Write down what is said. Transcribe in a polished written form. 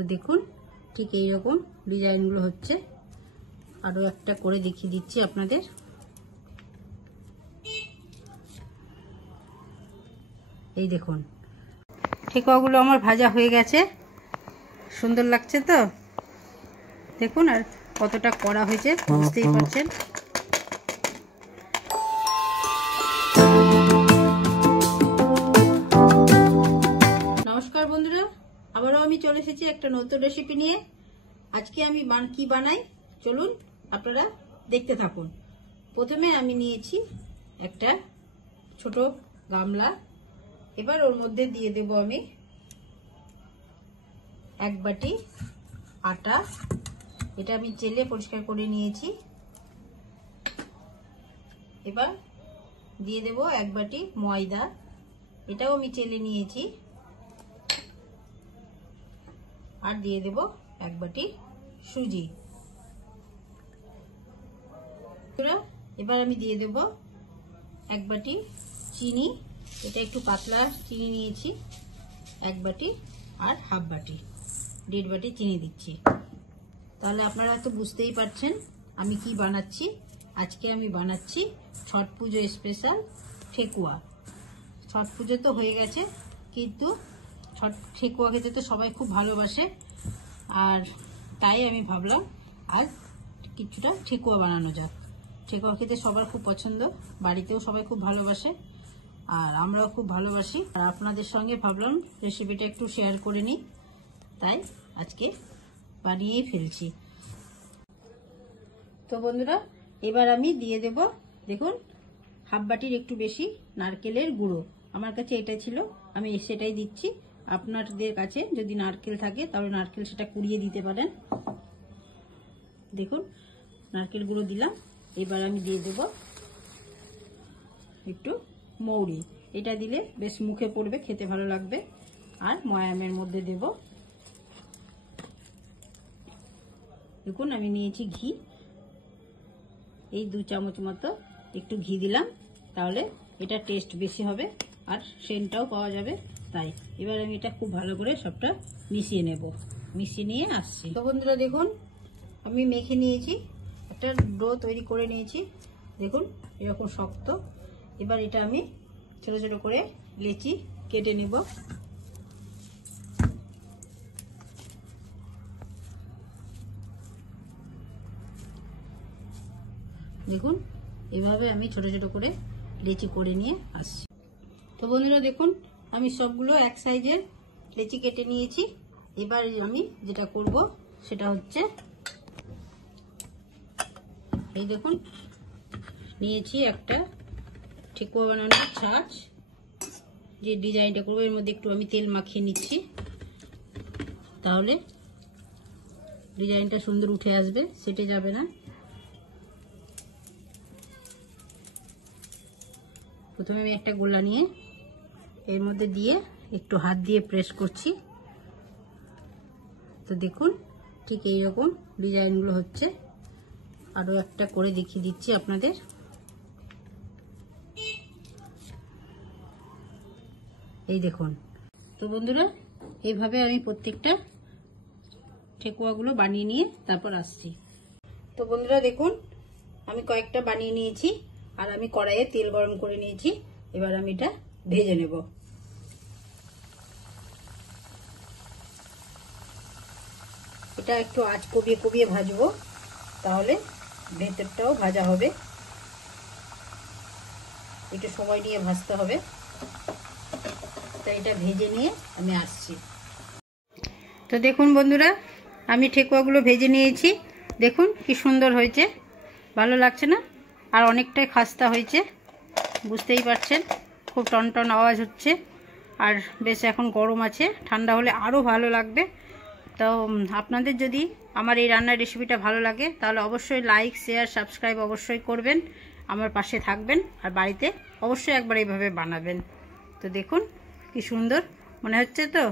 তো দেখুন ঠিক এই রকম ডিজাইনগুলো হচ্ছে। আরো একটা করে দেখিয়ে দিচ্ছি আপনাদের। এই দেখুন ঠেকুয়াগুলো আমার ভাজা হয়ে গেছে, সুন্দর লাগছে তো দেখুন, আর কতটা কড়া হয়েছে বুঝতেই পারছেন। নমস্কার বন্ধুরা, আবারও আমি চলে এসেছি একটা নতুন রেসিপি নিয়ে। আজকে আমি কি বানাই চলুন আপনারা দেখতে থাকুন। প্রথমে আমি নিয়েছি একটা ছোট গামলা, এবার ওর মধ্যে দিয়ে দেব আমি 1 বাটি আটা। এটা আমি চেলে পরিষ্কার করে নিয়েছি। এবার দিয়ে দেব 1 বাটি ময়দা, এটাও আমি চেলে নিয়েছি। আর দিয়ে দেব 1 বাটি সুজি। এবার আমি দিয়ে দেব 1 বাটি চিনি, এটা একটু পাতলা চিনি নিয়েছি 1 বাটি, আর হাফ বাটি 1.5 বাটি চিনি দিচ্ছি। তাহলে আপনারা তো বুঝতেই পারছেন আমি কি বানাচ্ছি। আজকে আমি বানাচ্ছি ছট পুজো স্পেশাল ঠেকুয়া। ছট পুজো তো হয়ে গেছে, কিন্তু ঠেকুয়া খেতে তো সবাই খুব ভালোবাসে, আর তাই আমি ভাবলাম আজ কিছুটা ঠেকুয়া বানানো যাক। ঠেকুয়া খেতে সবার খুব পছন্দ, বাড়িতেও সবাই খুব ভালোবাসে, আর আমরাও খুব ভালোবাসি। আর আপনাদের সঙ্গে ভাবলাম রেসিপিটা একটু শেয়ার করে নিই, তাই আজকে বানিয়েই ফেলছি। তো বন্ধুরা, এবার আমি দিয়ে দেব দেখুন হাফ বাটির একটু বেশি নারকেলের গুঁড়ো। আমার কাছে এটা ছিল, আমি সেটাই দিচ্ছি। আপনাদের কাছে যদি নারকেল থাকে তাহলে নারকেল সেটা কুড়িয়ে দিতে পারেন। দেখুন নারকেল গুঁড়ো দিলাম। এবার আমি দিয়ে দেব একটু মৌরি, এটা দিলে বেশ মুখে পড়বে, খেতে ভালো লাগবে। আর ময়ামের মধ্যে দেব দেখুন আমি নিয়েছি ঘি, এই 2 চামচ মতো একটু ঘি দিলাম, তাহলে এটা টেস্ট বেশি হবে আর সেন্টটাও পাওয়া যাবে। তাই এবার আমি এটা খুব ভালো করে সবটা মিশিয়ে নেব, মিশিয়ে নিয়ে আসছি। তো বন্ধুরা দেখুন আমি মেখে নিয়েছি, একটা ডো তৈরি করে নিয়েছি দেখুন এরকম শক্ত। এবার এটা আমি ছোট ছোট করে লেচি কেটে নেব। দেখুন এভাবে আমি ছোট ছোট করে লেচি করে নিয়ে আসছি। তো বন্ধুরা দেখুন আমি সবগুলো এক সাইজের লেচি কেটে নিয়েছি। এবার আমি যেটা করব সেটা হচ্ছে এই দেখুন নিয়েছি একটা ঠেকুয়া বানানোর ছাঁচ, যে ডিজাইনটা করবো এর মধ্যে একটু আমি তেল মাখিয়ে নিচ্ছি, তাহলে ডিজাইনটা সুন্দর উঠে আসবে, সেটে যাবে না। প্রথমে আমি একটা গোলা নিয়ে এর মধ্যে দিয়ে একটু হাত দিয়ে প্রেস করছি। তো দেখুন ঠিক এই রকম ডিজাইনগুলো হচ্ছে। আরো একটা করে দেখিয়ে দিচ্ছি আপনাদের। এই দেখুন। তো বন্ধুরা এইভাবে আমি প্রত্যেকটা ঠেকুয়াগুলো বানিয়ে নিয়ে তারপর আসছি। তো বন্ধুরা দেখুন আমি কয়েকটা বানিয়ে নিয়েছি, আর আমি কড়াইয়ে তেল গরম করে নিয়েছি। এবার আমি এটা ভেজে নেব। এটা একটু আঁচ কমিয়ে কমিয়ে ভাজবো, তাহলে ভেতরটাও ভাজা হবে। একটু সময় নিয়ে ভাজতে হবে, তাই এটা ভেজে নিয়ে আমি আসছি। তো দেখুন বন্ধুরা আমি ঠেকুয়াগুলো ভেজে নিয়েছি, দেখুন কি সুন্দর হয়েছে, ভালো লাগছে না? আর অনেকটাই খাস্তা হয়েছে, বুঝতেই পারছেন খুব টনটন আওয়াজ হচ্ছে। আর বেশ এখন গরম আছে, ঠান্ডা হলে আরও ভালো লাগবে। তো আপনাদের যদি আমার এই রান্নার রেসিপিটা ভালো লাগে তাহলে অবশ্যই লাইক শেয়ার সাবস্ক্রাইব অবশ্যই করবেন, আমার পাশে থাকবেন, আর বাড়িতে অবশ্যই একবার এইভাবে বানাবেন। তো দেখুন কি সুন্দর মনে হচ্ছে তো।